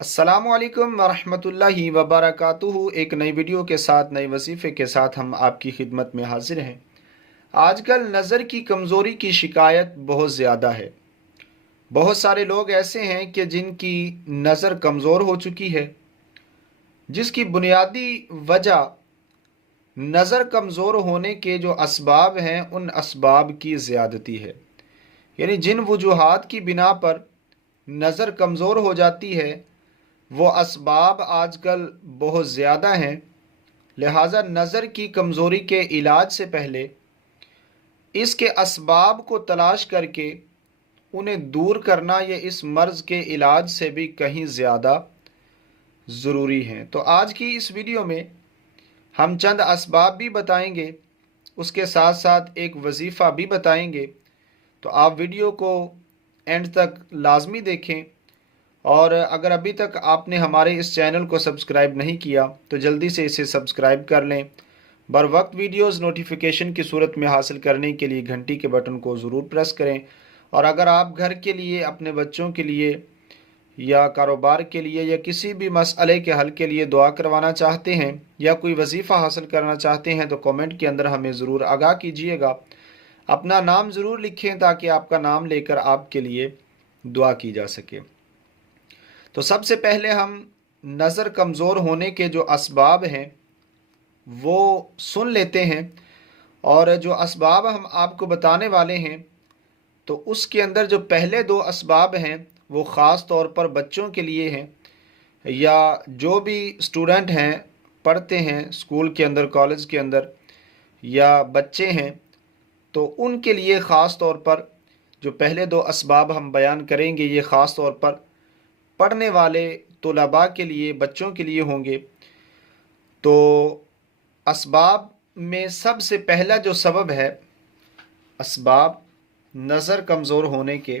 अस्सलामुअलैकुम वरहमतुल्लाहि वबरकातुहू। एक नई वीडियो के साथ, नए वजीफ़े के साथ हम आपकी खिदमत में हाजिर हैं। आजकल नज़र की कमज़ोरी की शिकायत बहुत ज़्यादा है। बहुत सारे लोग ऐसे हैं कि जिनकी नज़र कमज़ोर हो चुकी है, जिसकी बुनियादी वजह नज़र कमज़ोर होने के जो असबाब हैं उन असबाब की ज़्यादती है। यानी जिन वजूहात की बिना पर नज़र कमज़ोर हो जाती है वो असबाब आजकल बहुत ज़्यादा हैं। लिहाजा नज़र की कमज़ोरी के इलाज से पहले इसके असबाब को तलाश करके उन्हें दूर करना ये इस मर्ज़ के इलाज से भी कहीं ज़्यादा ज़रूरी है। तो आज की इस वीडियो में हम चंद असबाब भी बताएंगे, उसके साथ साथ एक वजीफ़ा भी बताएंगे। तो आप वीडियो को एंड तक लाजमी देखें, और अगर अभी तक आपने हमारे इस चैनल को सब्सक्राइब नहीं किया तो जल्दी से इसे सब्सक्राइब कर लें। बर वक्त वीडियोज़ नोटिफिकेशन की सूरत में हासिल करने के लिए घंटी के बटन को ज़रूर प्रेस करें। और अगर आप घर के लिए, अपने बच्चों के लिए या कारोबार के लिए या किसी भी मसले के हल के लिए दुआ करवाना चाहते हैं या कोई वजीफ़ा हासिल करना चाहते हैं तो कमेंट के अंदर हमें ज़रूर आगाह कीजिएगा। अपना नाम ज़रूर लिखें ताकि आपका नाम लेकर आपके लिए दुआ की जा सके। तो सबसे पहले हम नज़र कमज़ोर होने के जो असबाब हैं वो सुन लेते हैं। और जो असबाब हम आपको बताने वाले हैं तो उसके अंदर जो पहले दो असबाब हैं वो ख़ास तौर पर बच्चों के लिए हैं, या जो भी स्टूडेंट हैं, पढ़ते हैं स्कूल के अंदर, कॉलेज के अंदर, या बच्चे हैं, तो उनके लिए ख़ास तौर पर जो पहले दो असबाब हम बयान करेंगे ये ख़ास तौर पर पढ़ने वाले तुलबा के लिए, बच्चों के लिए होंगे। तो असबाब में सबसे पहला जो सबब है असबाब नज़र कमज़ोर होने के,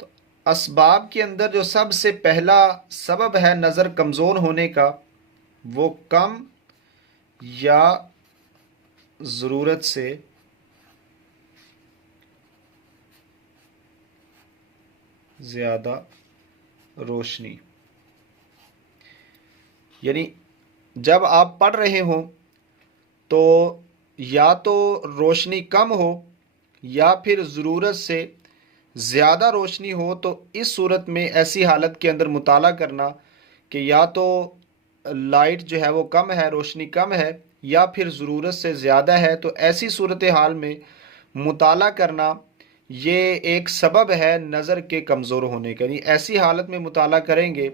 तो असबाब के अंदर जो सबसे पहला सबब है नज़र कमज़ोर होने का वो कम या ज़रूरत से ज़्यादा रोशनी। यानी जब आप पढ़ रहे हो तो या तो रोशनी कम हो या फिर ज़रूरत से ज़्यादा रोशनी हो, तो इस सूरत में ऐसी हालत के अंदर मुताला करना कि या तो लाइट जो है वो कम है, रोशनी कम है, या फिर ज़रूरत से ज़्यादा है, तो ऐसी सूरत हाल में मुताला करना ये एक सबब है नज़र के कमज़ोर होने का। यानी ऐसी हालत में मुताला करेंगे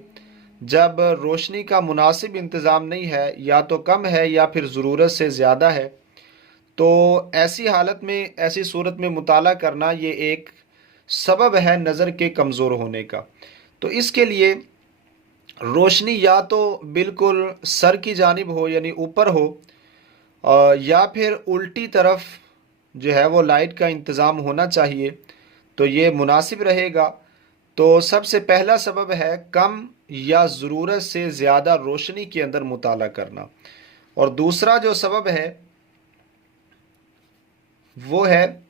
जब रोशनी का मुनासिब इंतज़ाम नहीं है, या तो कम है या फिर ज़रूरत से ज़्यादा है, तो ऐसी हालत में, ऐसी सूरत में मुताला करना ये एक सबब है नज़र के कमज़ोर होने का। तो इसके लिए रोशनी या तो बिल्कुल सर की जानिब हो यानी ऊपर हो, या फिर उल्टी तरफ जो है वो लाइट का इंतज़ाम होना चाहिए, तो ये मुनासिब रहेगा। तो सबसे पहला सबब है कम या ज़रूरत से ज़्यादा रोशनी के अंदर मुताला करना। और दूसरा जो सबब है वो है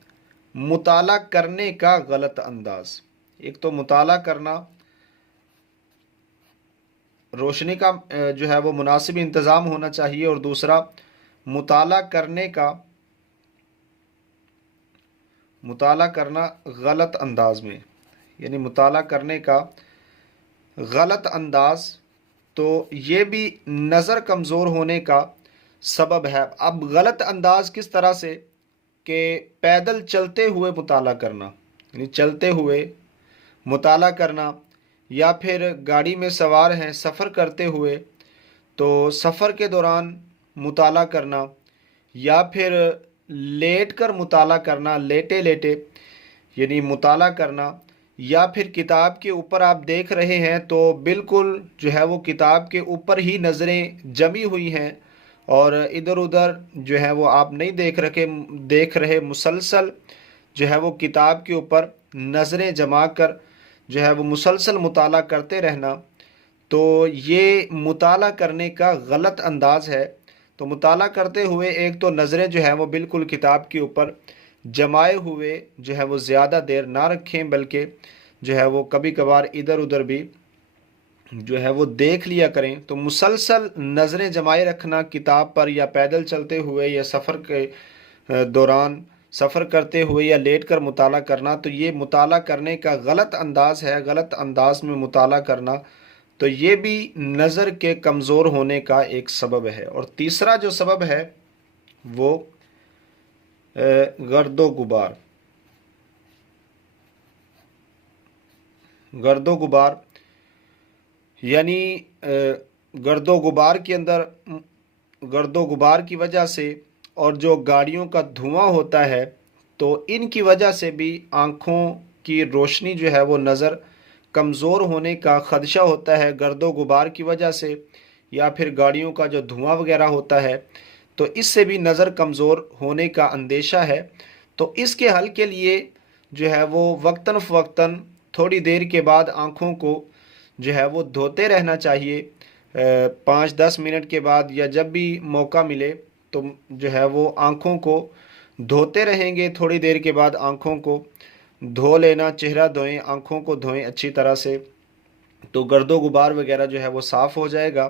मुताला करने का गलत अंदाज। एक तो मुताला करना, रोशनी का जो है वो मुनासिब इंतज़ाम होना चाहिए, और दूसरा मुताला करने का, मुताला करना गलत अंदाज में, यानी मुताला करने का गलत अंदाज, तो ये भी नज़र कमज़ोर होने का सबब है। अब गलत अंदाज किस तरह से कि पैदल चलते हुए मुताला करना, यानी चलते हुए मुताला करना, या फिर गाड़ी में सवार हैं, सफ़र करते हुए तो सफ़र के दौरान मुताला करना, या फिर लेट कर मुताला करना, लेटे लेटे यानी मुताला करना, या फिर किताब के ऊपर आप देख रहे हैं तो बिल्कुल जो है वो किताब के ऊपर ही नज़रें जमी हुई हैं और इधर उधर जो है वो आप नहीं देख रहे, मुसलसल जो है वो किताब के ऊपर नज़रें जमा कर जो है वो मुसलसल मुताला करते रहना, तो ये मुताला करने का गलत अंदाज है। तो मुताला करते हुए एक तो नज़रें जो है वो बिल्कुल किताब के ऊपर जमाए हुए जो है वो ज़्यादा देर ना रखें, बल्कि जो है वो कभी कभार इधर उधर भी जो है वो देख लिया करें। तो मुसलसल नज़रें जमाए रखना किताब पर, या पैदल चलते हुए, या सफ़र के दौरान सफ़र करते हुए, या लेट कर मुताला करना, तो ये मुताला करने का गलत अंदाज है। गलत अंदाज में मुताला करना तो ये भी नज़र के कमज़ोर होने का एक सबब है। और तीसरा जो सबब है वो गर्दो गुबार। गर्दो गुबार यानी गर्दो गुबार के अंदर, गर्दो गुबार की वजह से और जो गाड़ियों का धुआं होता है, तो इनकी वजह से भी आँखों की रोशनी जो है वो नज़र कमज़ोर होने का ख़दशा होता है। गर्दो गुबार की वजह से या फिर गाड़ियों का जो धुआं वगैरह होता है, तो इससे भी नज़र कमज़ोर होने का अंदेशा है। तो इसके हल के लिए जो है वो वक्तन फ़वक्तन थोड़ी देर के बाद आँखों को जो है वो धोते रहना चाहिए। 5-10 मिनट के बाद या जब भी मौका मिले तो जो है वो आँखों को धोते रहेंगे। थोड़ी देर के बाद आँखों को धो लेना, चेहरा धोएं, आँखों को धोएं अच्छी तरह से, तो गर्दो गुबार वगैरह जो है वो साफ़ हो जाएगा।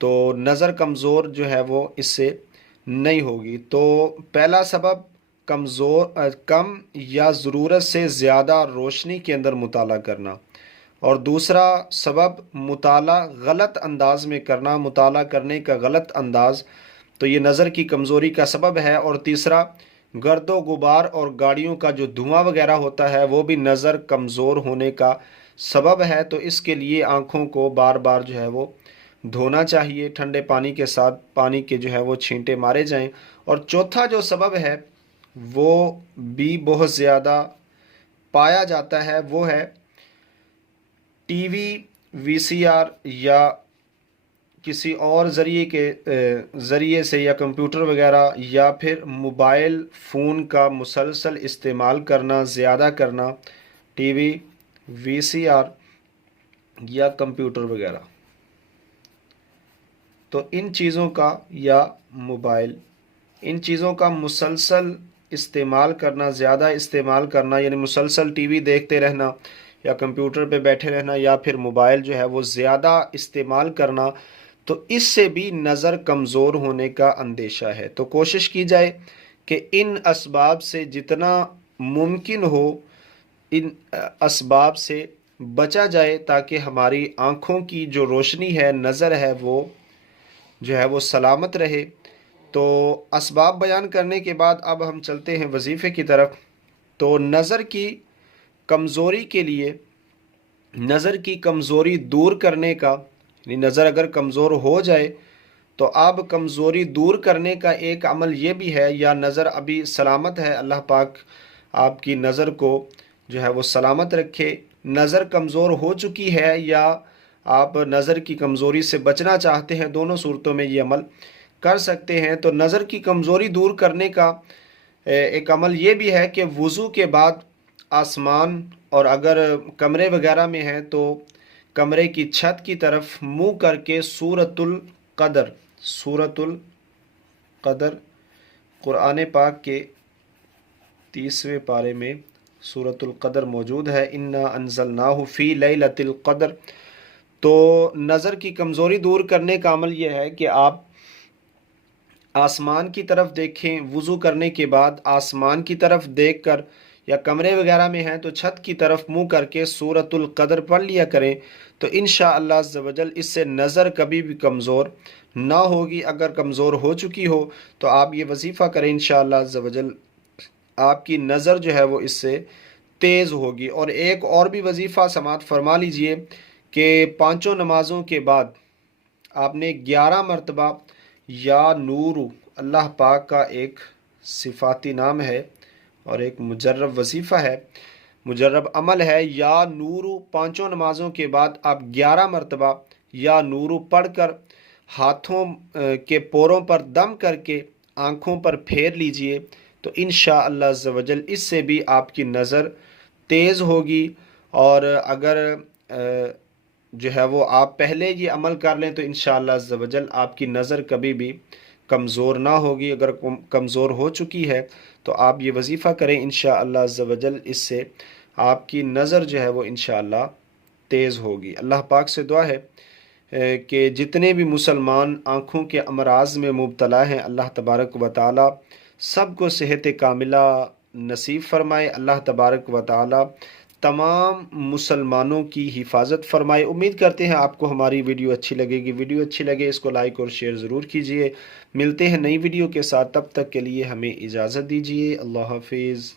तो नज़र कमज़ोर जो है वो इससे नहीं होगी। तो पहला सबब कम या ज़रूरत से ज़्यादा रोशनी के अंदर मुताला करना, और दूसरा सबब मुताला गलत अंदाज में करना, मुताला करने का गलत अंदाज, तो ये नज़र की कमज़ोरी का सबब है। और तीसरा गर्दो गुबार और गाड़ियों का जो धुआं वगैरह होता है वो भी नज़र कमज़ोर होने का सबब है। तो इसके लिए आँखों को बार बार जो है वो धोना चाहिए, ठंडे पानी के साथ पानी के जो है वो छींटे मारे जाएं। और चौथा जो सबब है वो भी बहुत ज़्यादा पाया जाता है, वो है टीवी, वीसीआर या किसी और ज़रिए से, या कंप्यूटर वगैरह, या फिर मोबाइल फ़ोन का मुसलसल इस्तेमाल करना, ज़्यादा करना, टीवी, वीसीआर या कंप्यूटर वगैरह। तो इन चीज़ों का, या मोबाइल, इन चीज़ों का मुसलसल इस्तेमाल करना, ज़्यादा इस्तेमाल करना, यानी मुसलसल टीवी देखते रहना या कंप्यूटर पे बैठे रहना, या फिर मोबाइल जो है वो ज़्यादा इस्तेमाल करना, तो इससे भी नज़र कमज़ोर होने का अंदेशा है। तो कोशिश की जाए कि इन असबाब से जितना मुमकिन हो इन असबाब से बचा जाए, ताकि हमारी आँखों की जो रोशनी है, नज़र है, वो जो है वो सलामत रहे। तो असबाब बयान करने के बाद अब हम चलते हैं वजीफ़े की तरफ। तो नज़र की कमज़ोरी के लिए, नज़र की कमज़ोरी दूर करने का, यानी नज़र अगर कमज़ोर हो जाए तो अब कमज़ोरी दूर करने का एक अमल ये भी है, या नज़र अभी सलामत है, अल्लाह पाक आपकी नज़र को जो है वो सलामत रखे। नज़र कमज़ोर हो चुकी है या आप नज़र की कमज़ोरी से बचना चाहते हैं, दोनों सूरतों में ये अमल कर सकते हैं। तो नज़र की कमज़ोरी दूर करने का एक अमल ये भी है कि वज़ू के बाद आसमान, और अगर कमरे वगैरह में है तो कमरे की छत की तरफ मुंह करके सूरतुल क़दर, सूरतुल क़दर कुरान पाक के 30वें पारे में सूरतुल क़दर मौजूद है, इन्ना अंज़लनाहु फ़ी लैलतिल क़दर। तो नज़र की कमज़ोरी दूर करने का अमल यह है कि आप आसमान की तरफ देखें, वज़ू करने के बाद आसमान की तरफ देखकर, या कमरे वगैरह में हैं तो छत की तरफ मुंह करके सूरतुल क़दर पढ़ लिया करें। तो इंशाअल्लाह अज़्ज़ व जल इससे नज़र कभी भी कमज़ोर ना होगी। अगर कमज़ोर हो चुकी हो तो आप ये वजीफ़ा करें, इंशाअल्लाह अज़्ज़ व जल आपकी नज़र जो है वो इससे तेज़ होगी। और एक और भी वजीफ़ा समात फरमा लीजिए कि पाँचों नमाज़ों के बाद आपने 11 मरतबा या नूर, अल्लाह पाक का एक सिफ़ाती नाम है और एक मुजर्रब वजीफ़ा है, मुजर्रब अमल है। या नूर पाँचों नमाज़ों के बाद आप 11 मरतबा या नूर पढ़कर हाथों के पोरों पर दम करके आँखों पर फेर लीजिए। तो इंशाअल्लाह अज़्ज़ व जल इससे भी आपकी नज़र तेज़ होगी। और अगर जो है वो आप पहले ये अमल कर लें तो इंशाअल्लाह अज़्ज़ व जल आपकी नज़र कभी भी कमज़ोर ना होगी। अगर कमज़ोर हो चुकी है तो आप ये वजीफ़ा करें, इंशाअल्लाह अज़्ज़ व जल इससे आपकी नज़र जो है वो इंशाअल्लाह तेज़ होगी। अल्लाह पाक से दुआ है कि जितने भी मुसलमान आँखों के अमराज में मुब्तला हैं, अल्लाह तबारक व ताला सबको सेहत कामिला नसीब फ़रमाए। अल्लाह तबारक व ताला तमाम मुसलमानों की हिफाजत फ़रमाए। उम्मीद करते हैं आपको हमारी वीडियो अच्छी लगेगी। वीडियो अच्छी लगे इसको लाइक और शेयर ज़रूर कीजिए। मिलते हैं नई वीडियो के साथ, तब तक के लिए हमें इजाज़त दीजिए। अल्लाह हाफिज़।